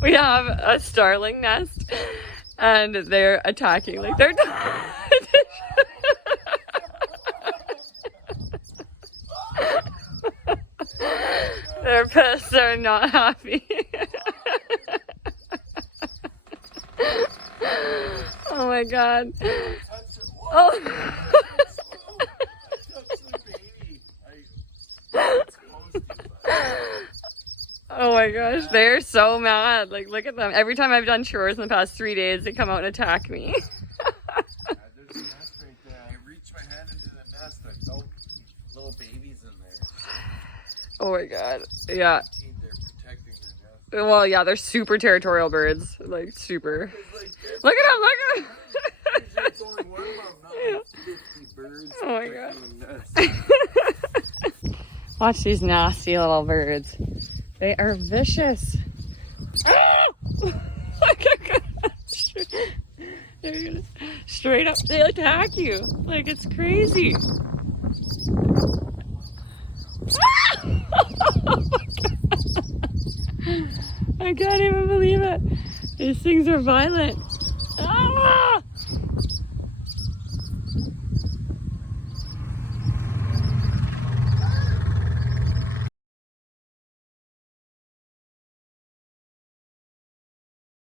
We have a starling nest and they're attacking, like they're they're pissed, they're not happy. Oh my god. Oh. Oh my gosh, they're so mad. Like, look at them. Every time I've done chores in the past 3 days, they come out and attack me. There's a nest right there. I reached my hand into the nest. I felt little babies in there. Oh my god. Yeah. They're protecting their nest. Well, yeah, they're super territorial birds. Like, super. Look at them, look at them. It's only one of them, not like 50 birds. Oh my god. Watch these nasty little birds. They are vicious. They're gonna straight up, they attack you. Like, it's crazy. I can't even believe it. These things are violent.